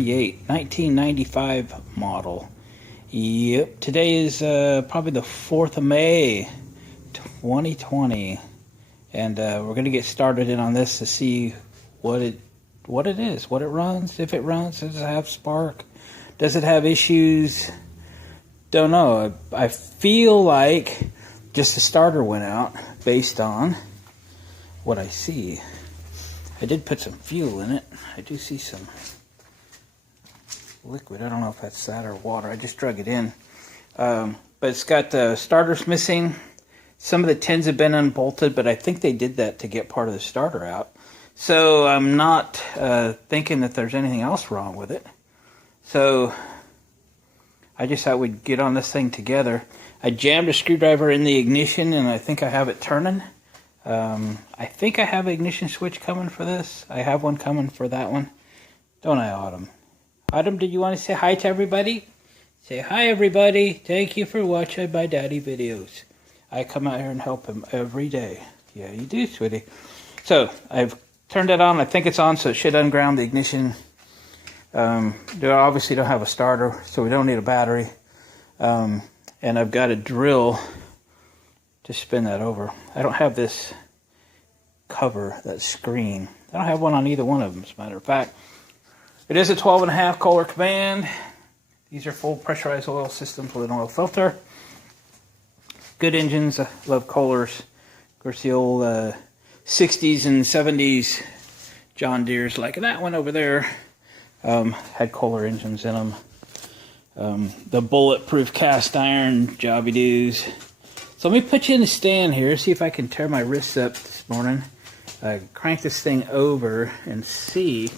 1995 model. Yep, today is probably the 4th of May, 2020, and we're gonna get started in on this to see what it is, what it runs, if it runs, does it have spark, does it have issues? Don't know. I feel like just the starter went out based on what I see. I did put some fuel in it. I do see some liquid. I don't know if that's that or water. I just drug it in. But it's got the starters missing. Some of the tins have been unbolted, but I think they did that to get part of the starter out. So I'm not thinking that there's anything else wrong with it. So I just thought we'd get on this thing together. I jammed a screwdriver in the ignition, and I think I have it turning. I think I have an ignition switch coming for this. I have one coming for that one. Don't I, Autumn? Autumn, did you want to say hi to everybody? Say hi, everybody. Thank you for watching my daddy videos. I come out here and help him every day. Yeah, you do, sweetie. So I've turned it on. I think it's on, so it should unground the ignition. They obviously don't have a starter, so we don't need a battery. And I've got a drill to spin that over. I don't have this cover, that screen. I don't have one on either one of them, as a matter of fact. It is a 12.5 Kohler command. These are full pressurized oil systems with an oil filter. Good engines. I love Kohlers. Of course, the old 60s and 70s John Deere's, like that one over there, had Kohler engines in them. The bulletproof cast iron jobby doos. So let me put you in the stand here, see if I can tear my wrists up this morning. Crank this thing over and see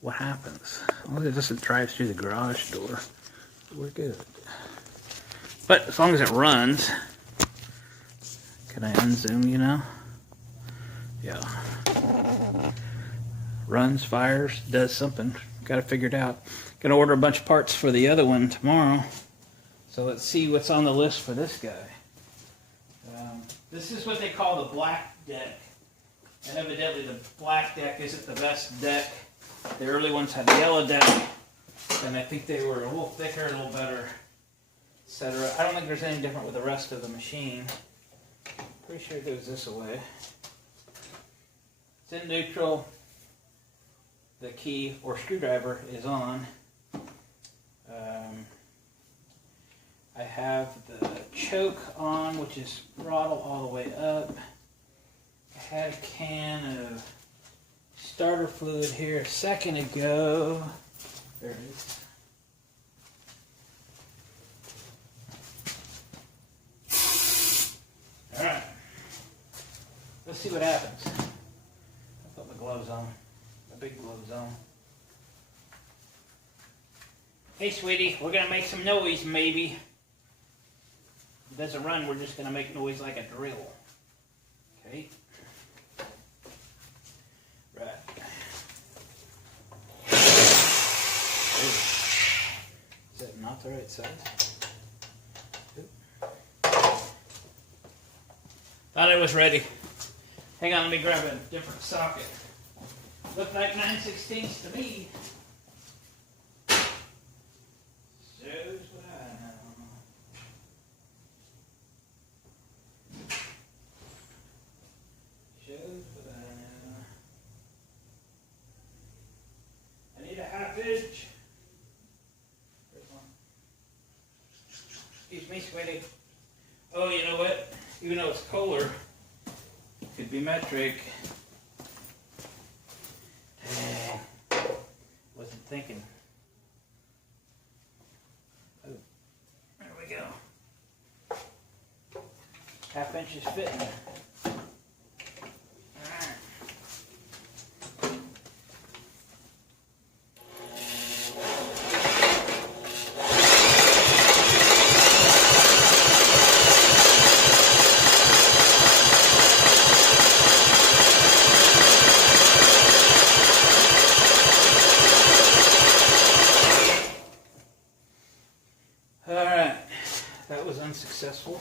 what happens. As long as it doesn't drive through the garage door, we're good. But as long as it runs, can I unzoom you now? Yeah. Runs, fires, does something. Got it figured out. Gonna order a bunch of parts for the other one tomorrow. So let's see what's on the list for this guy. This is what they call the black deck. And evidently the black deck isn't the best deck. The early ones had the yellow deck, and I think they were a little thicker, a little better, etc. I don't think there's any different with the rest of the machine. Pretty sure it goes this way. It's in neutral. The key or screwdriver is on. I have the choke on, which is throttle all the way up. I had a can of starter fluid here a second ago. There it is. Alright. Let's see what happens. I put my gloves on. My big gloves on. Hey, sweetie, we're going to make some noise, maybe. If it doesn't run, we're just going to make noise like a drill. Okay? Right. Is that not the right size? Thought it was ready. Hang on, let me grab a different socket. Looked like 9/16 to me. Shows what I know. Shows what I know. I need a 1/2 inch. There's one. Excuse me, sweetie. Oh, you know what? Even though it's Kohler, it could be metric. Wasn't thinking. Oh, there we go. 1/2 inch is fitting. Alright. That was unsuccessful.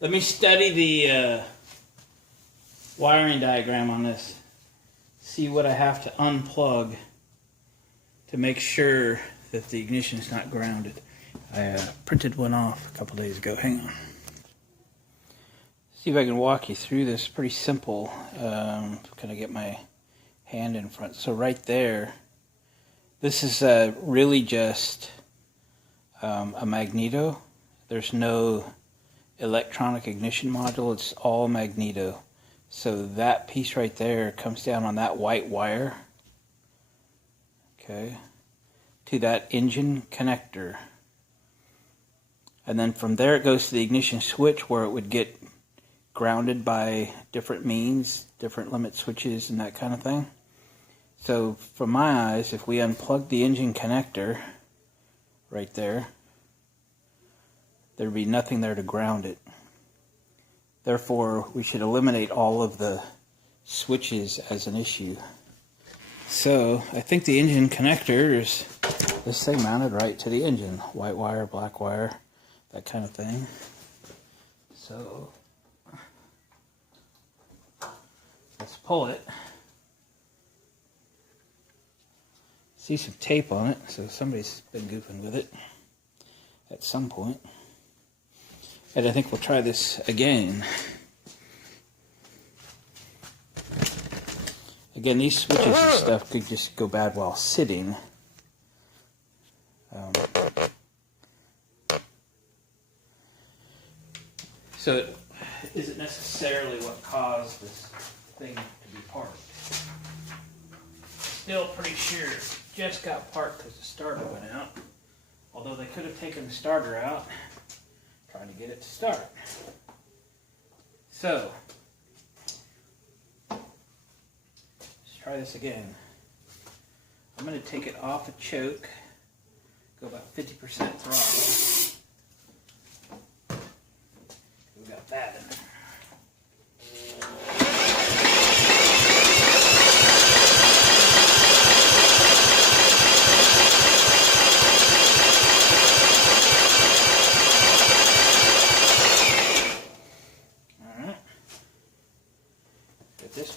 Let me study the wiring diagram on this. See what I have to unplug to make sure that the ignition is not grounded. I printed one off a couple days ago. Hang on. See if I can walk you through this. Pretty simple. Can I get my hand in front? So right there, this is really just a magneto. There's no electronic ignition module. It's all magneto. So that piece right there comes down on that white wire, okay, to that engine connector. And then from there it goes to the ignition switch, where it would get grounded by different means, different limit switches and that kind of thing. So from my eyes, if we unplug the engine connector right there, there'd be nothing there to ground it. Therefore, we should eliminate all of the switches as an issue. So I think the engine connector is this thing mounted right to the engine. White wire, black wire, that kind of thing. So let's pull it. See some tape on it, so somebody's been goofing with it at some point. And I think we'll try this again. Again, these switches and stuff could just go bad while sitting. So it isn't necessarily what caused this thing to be parked. Still pretty sure it just got parked because the starter went out. Although they could have taken the starter out, trying to get it to start. So, let's try this again. I'm going to take it off a choke, go about 50% throttle. We got that in there.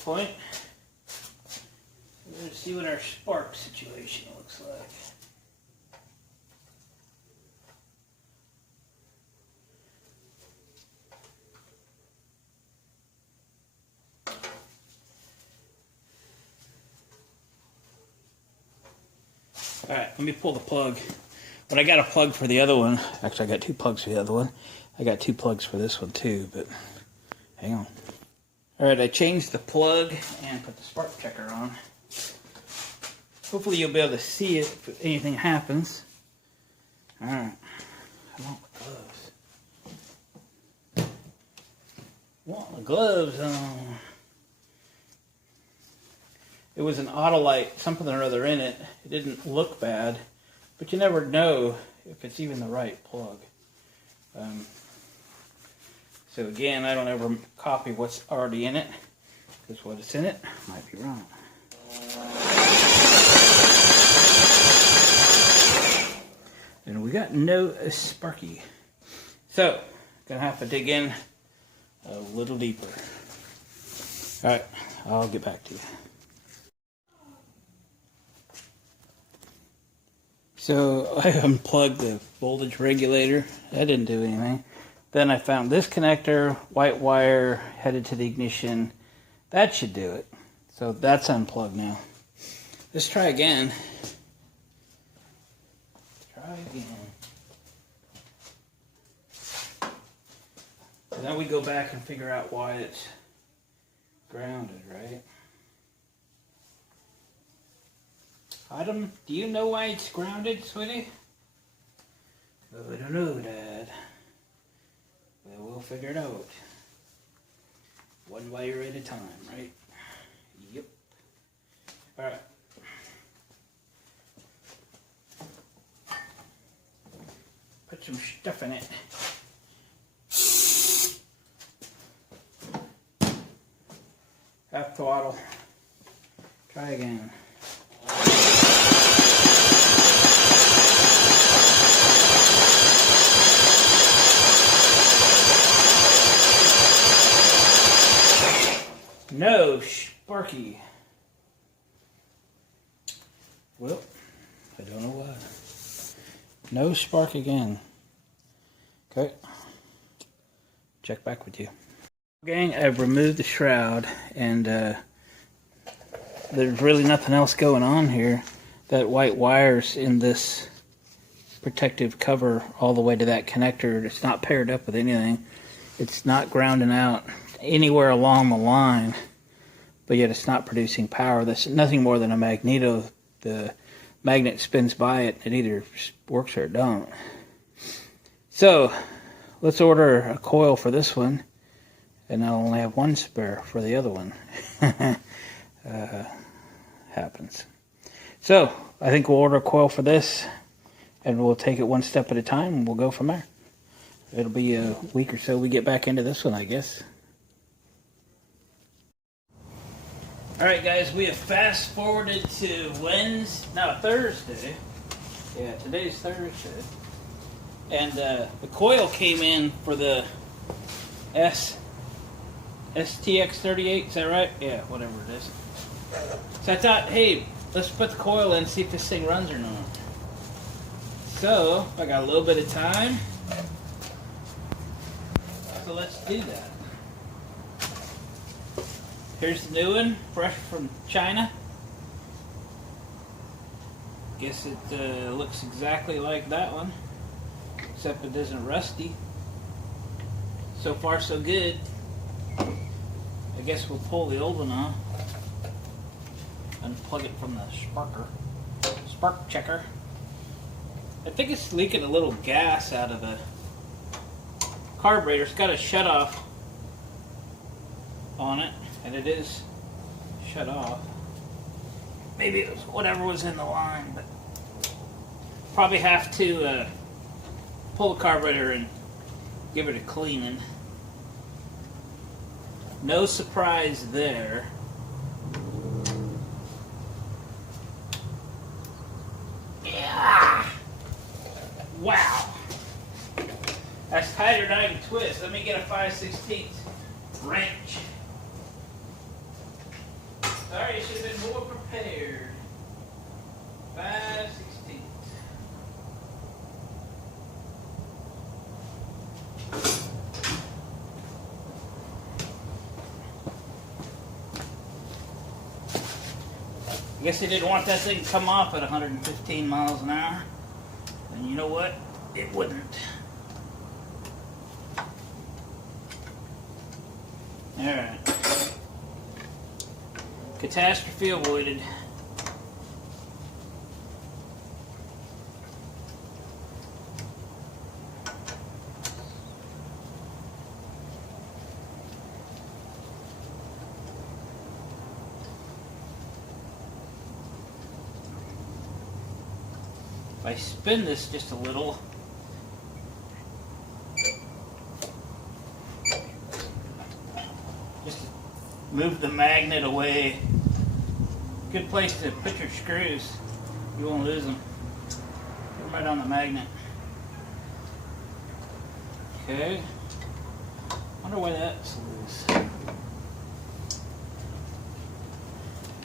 Point. We're going to see what our spark situation looks like. Alright, let me pull the plug. But I got a plug for the other one. Actually, I got two plugs for the other one. I got two plugs for this one too, but hang on. Alright, I changed the plug and put the spark checker on. Hopefully you'll be able to see it if anything happens. Alright, I want my gloves. Want my gloves on. It was an Autolite, something or other in it. It didn't look bad, but you never know if it's even the right plug. So again, I don't ever copy what's already in it, because what's in it might be wrong. And we got no sparky. So, gonna have to dig in a little deeper. Alright, I'll get back to you. So I unplugged the voltage regulator. That didn't do anything. Then I found this connector, white wire, headed to the ignition. That should do it. So that's unplugged now. Let's try again. Try again. And then we go back and figure out why it's grounded, right? Adam, do you know why it's grounded, sweetie? Oh, I don't know, Dad. Well, we'll figure it out. One wire at a time, right? Yep. Alright. Put some stuff in it. Half throttle. Try again. No Sparky. Well, I don't know why. No spark again. Okay. Check back with you. Gang, I've removed the shroud, and there's really nothing else going on here. That white wire's in this protective cover all the way to that connector. It's not paired up with anything. It's not grounding out anywhere along the line, but yet it's not producing power. That's nothing more than a magneto. The magnet spins by it. It either works or it don't. So let's order a coil for this one, and I'll only have one spare for the other one. Happens. So I think we'll order a coil for this, and we'll take it one step at a time, and we'll go from there. It'll be a week or so we get back into this one, I guess. Alright guys, we have fast forwarded to Thursday. Yeah, today's Thursday. And the coil came in for the STX38, is that right? Yeah, whatever it is. So I thought, hey, let's put the coil in, see if this thing runs or not. So, I got a little bit of time. So let's do that. Here's the new one, fresh from China. Guess it looks exactly like that one, except it isn't rusty. So far so good. I guess we'll pull the old one off. Unplug it from the spark checker. I think it's leaking a little gas out of the carburetor. It's got a shut off on it, and it is shut off. Maybe it was whatever was in the line, but probably have to pull the carburetor and give it a cleaning. No surprise there. Yeah! Wow! That's tighter than I can twist. Let me get a 5/16 wrench. Sorry, you should have been more prepared. 5/16. I guess they didn't want that thing to come off at 115 miles an hour. And you know what? It wouldn't. Alright. Catastrophe avoided. If I spin this just a little, just move the magnet away. Good place to put your screws. You won't lose them. Put them right on the magnet. Okay. Wonder why that's loose.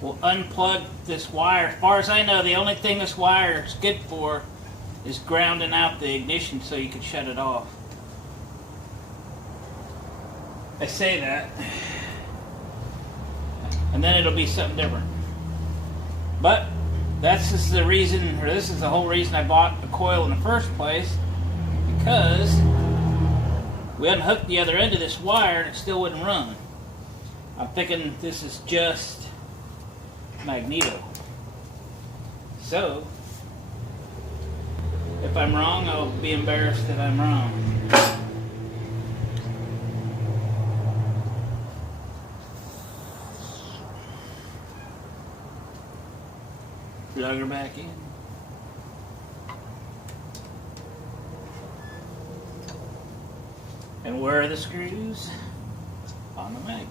We'll unplug this wire. As far as I know, the only thing this wire is good for is grounding out the ignition so you can shut it off. I say that, and then it'll be something different. But that's just the reason, or this is the whole reason I bought the coil in the first place, because we unhooked the other end of this wire and it still wouldn't run. I'm thinking this is just magneto. So, if I'm wrong, I'll be embarrassed that I'm wrong. Plug her back in. And where are the screws? On the magnet.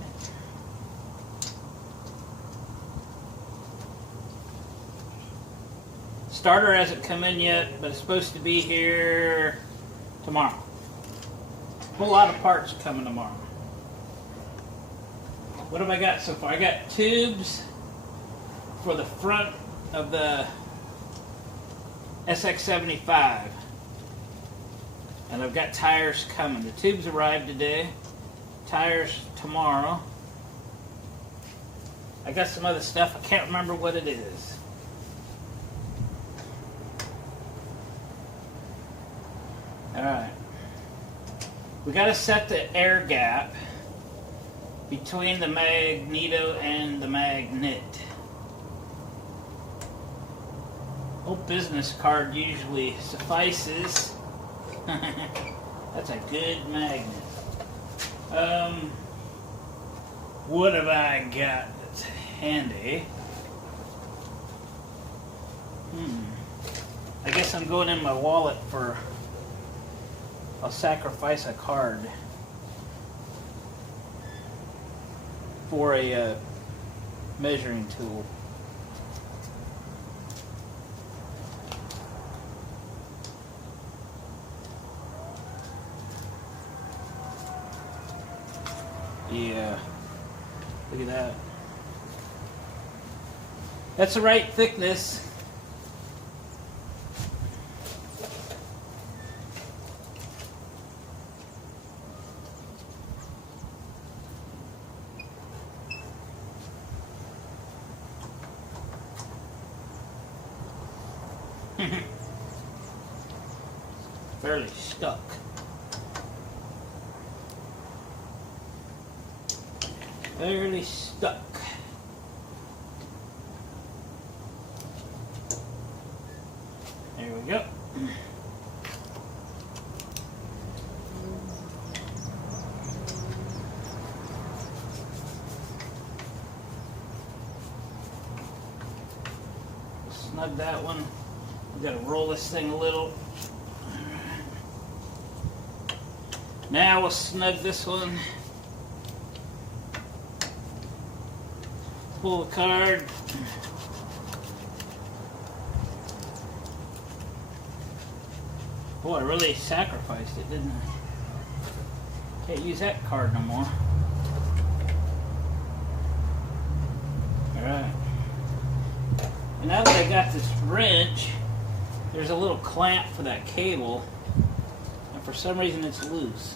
Starter hasn't come in yet, but it's supposed to be here tomorrow. A whole lot of parts coming tomorrow. what have I got so far? I got tubes for the front of the STX38, and I've got tires coming. The tubes arrived today, tires tomorrow. I got some other stuff, I can't remember what it is. Alright. We got to set the air gap between the magneto and the magnet. Old business card usually suffices. That's a good magnet. What have I got that's handy? I guess I'm going in my wallet for... I'll sacrifice a card for a measuring tool. Yeah, look at that. That's the right thickness. Fairly stuck. Fairly stuck. There we go. Snug that one. We gotta roll this thing a little. Now we'll snug this one. Pull the card. Boy, I really sacrificed it, didn't I? Can't use that card no more. Alright. And now that I got this wrench, there's a little clamp for that cable, and for some reason it's loose.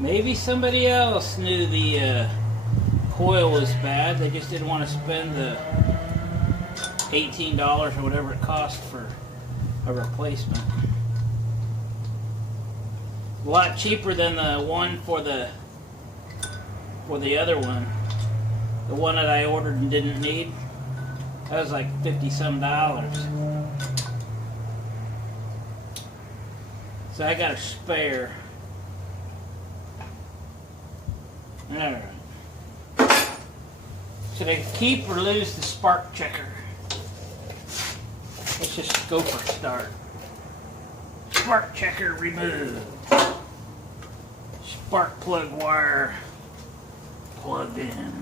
Maybe somebody else knew the coil was bad. They just didn't want to spend the $18 or whatever it cost for a replacement. A lot cheaper than the one for the other one. The one that I ordered and didn't need. That was like $50-some. So I got a spare. Alright. Should I keep or lose the spark checker? Let's just go for a start. Spark checker removed. Spark plug wire plugged in.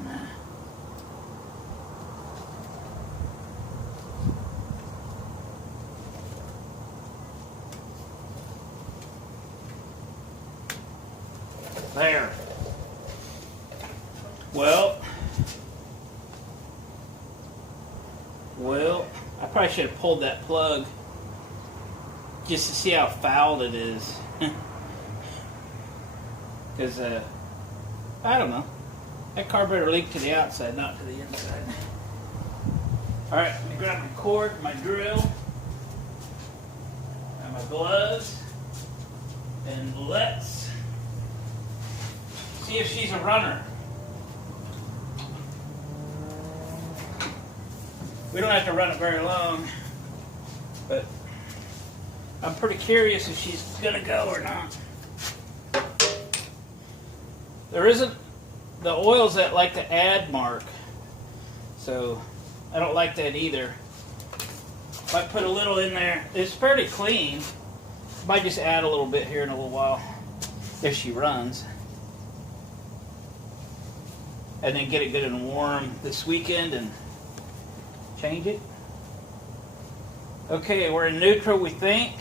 There. Well, I probably should have pulled that plug just to see how fouled it is. Because, I don't know. That carburetor leaked to the outside, not to the inside. Alright, let me grab my cord, my drill, and my gloves, and let's see if she's a runner. We don't have to run it very long, but I'm pretty curious if she's gonna go or not. There isn't the oil's at like the add mark, so I don't like that either. If I put a little in there, it's fairly clean. Might just add a little bit here in a little while if she runs, and then get it good and warm this weekend and change it. Okay, we're in neutral, we think.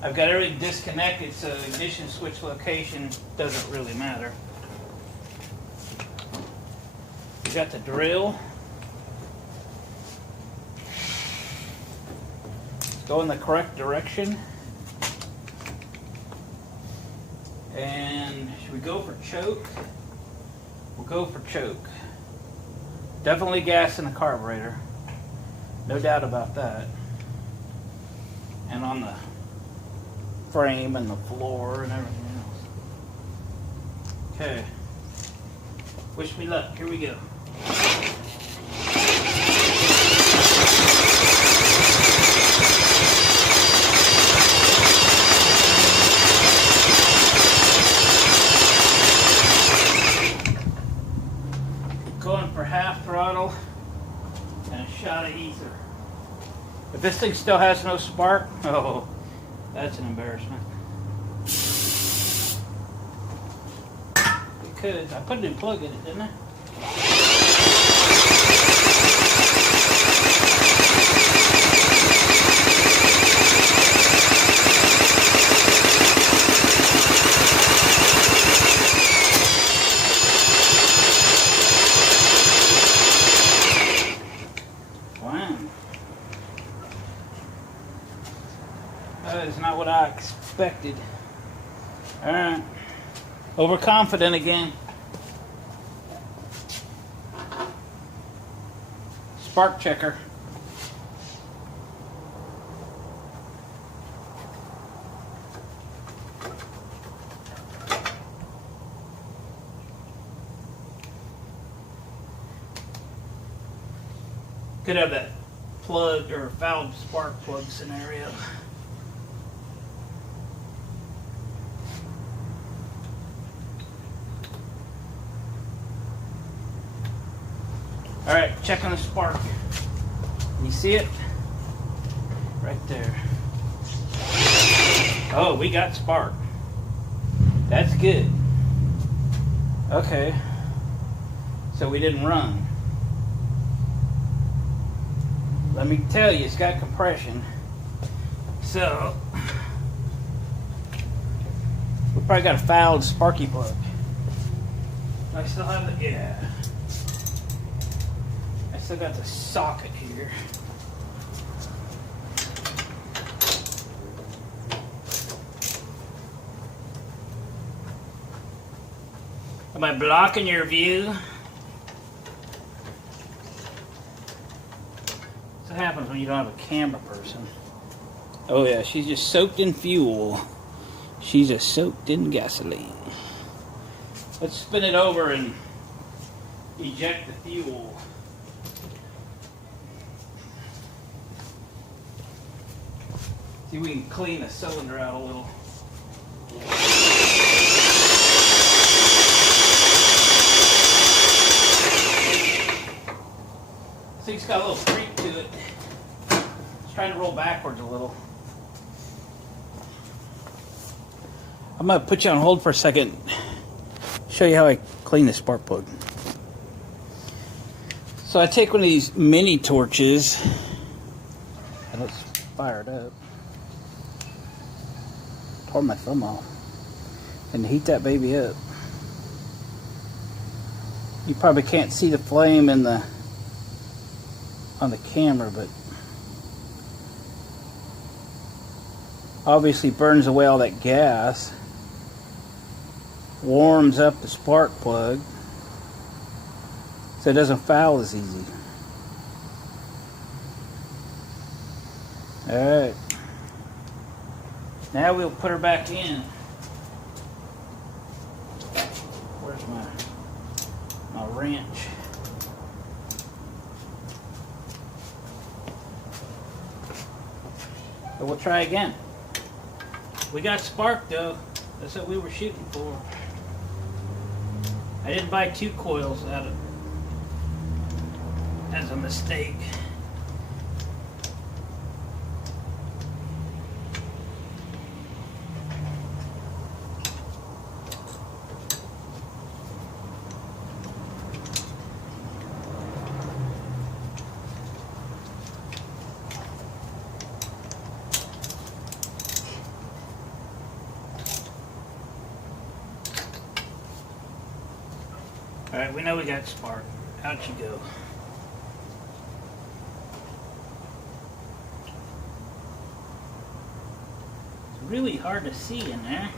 I've got everything disconnected, so ignition switch location doesn't really matter. We got the drill. Go in the correct direction. And should we go for choke? We'll go for choke. Definitely gas in the carburetor. No doubt about that. And on the frame and the floor and everything else. Okay. Wish me luck. Here we go. Going for half throttle and a shot of ether. If this thing still has no spark, oh, that's an embarrassment. Because I put it in plug in it, didn't I? That is not what I expected. Alright. Overconfident again. Spark checker. Could have that plug or valve spark plug scenario. All right, checking the spark. You see it? Right there. Oh, we got spark. That's good. Okay. So we didn't run. Let me tell you, it's got compression. So, we probably got a fouled sparky plug. I still have the, yeah. I still got the socket here. Am I blocking your view? What happens when you don't have a camera person? Oh yeah, she's just soaked in fuel. She's just soaked in gasoline. Let's spin it over and eject the fuel. See if we can clean the cylinder out a little. This thing's got a little creep to it. It's trying to roll backwards a little. I'm going to put you on hold for a second. Show you how I clean the spark plug. So I take one of these mini torches and let's fire it up. Tore my thumb off. And heat that baby up. You probably can't see the flame in the on the camera, but obviously burns away all that gas, warms up the spark plug so it doesn't foul as easy. Alright, now we'll put her back in. Where's my wrench? So we'll try again. We got spark though. That's what we were shooting for. I didn't buy 2 coils out of as a mistake. Alright, we know we got spark. Out you go. It's really hard to see in there.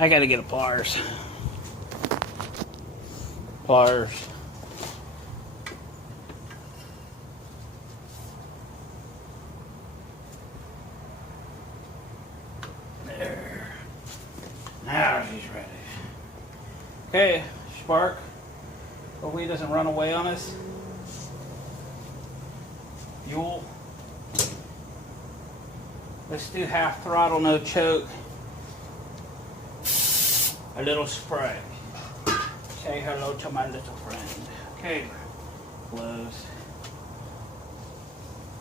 I gotta get a pliers. Pliers. There. Now she's ready. Okay, spark. Hopefully it doesn't run away on us. Fuel. Let's do half throttle, no choke. A little spray. Say hello to my little friend. Okay, gloves.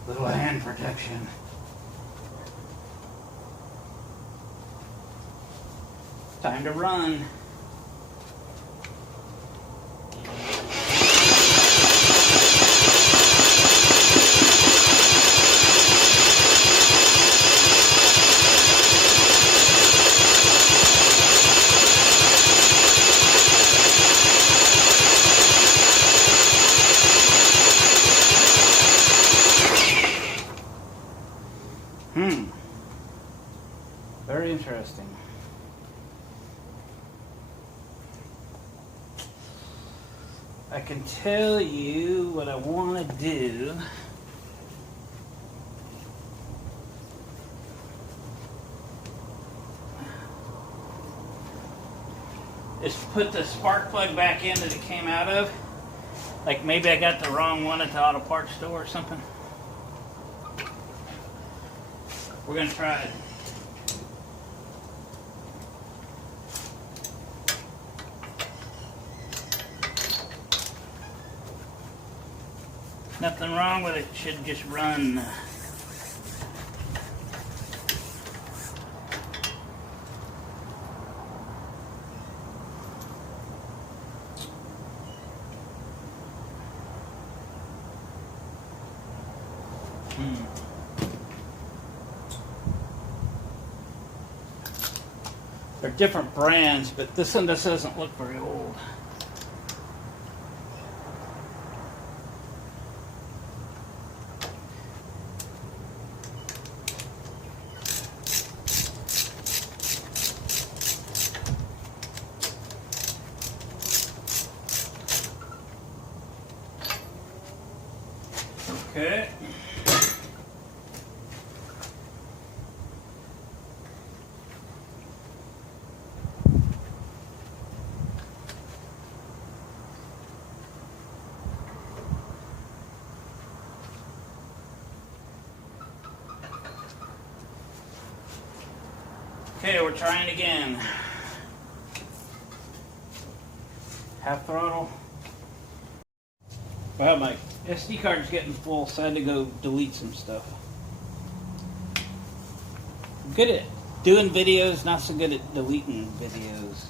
Little hand protection. Time to run. Very interesting. I can tell you what I want to do. Is put the spark plug back in that it came out of. Like maybe I got the wrong one at the auto parts store or something. We're going to try it. Nothing wrong with it, should just run. They're different brands, but this one just doesn't look very old. Okay. Okay, we're trying again. Half throttle. Well, my SD card's getting full, so I had to go delete some stuff. I'm good at doing videos, not so good at deleting videos.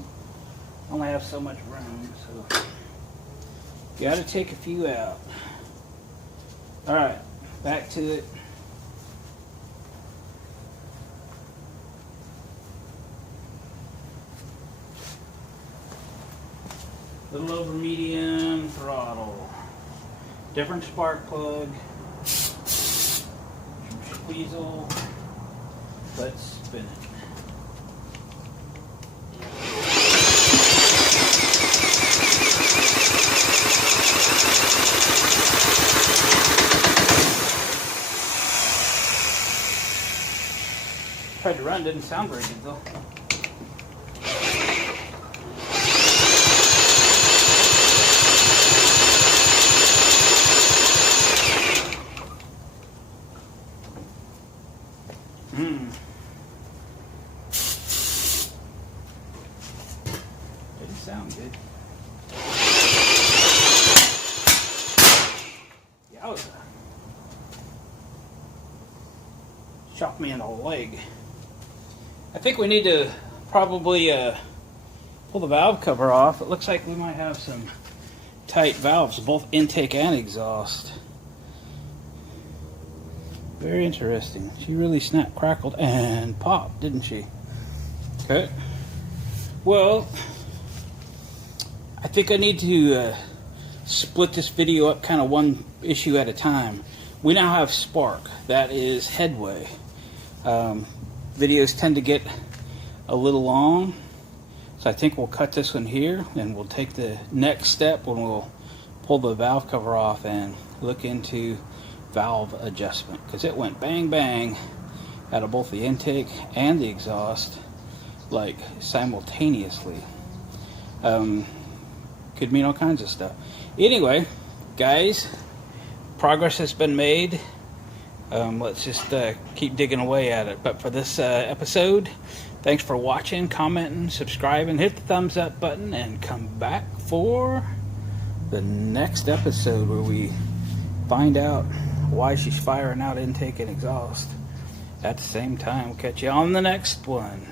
I only have so much room, so gotta take a few out. Alright, back to it. Little over medium throttle. Different spark plug. Squeezle. Let's spin it. Tried to run, didn't sound very good though. Didn't sound good. Yowza. shot me in the leg. I think we need to probably pull the valve cover off. It looks like we might have some tight valves, both intake and exhaust. Very interesting. She really snapped, crackled, and popped, didn't she? Okay. Well, I think I need to split this video up kind of one issue at a time. We now have spark. That is headway. Videos tend to get a little long, so I think we'll cut this one here, and we'll take the next step when we'll pull the valve cover off and look into valve adjustment, because it went bang bang out of both the intake and the exhaust, like simultaneously. Could mean all kinds of stuff. Anyway, guys, progress has been made. Let's just keep digging away at it. But for this episode, thanks for watching, commenting, subscribing, hit the thumbs up button, and come back for the next episode where we find out why she's firing out intake and exhaust at the same time. We'll catch you on the next one.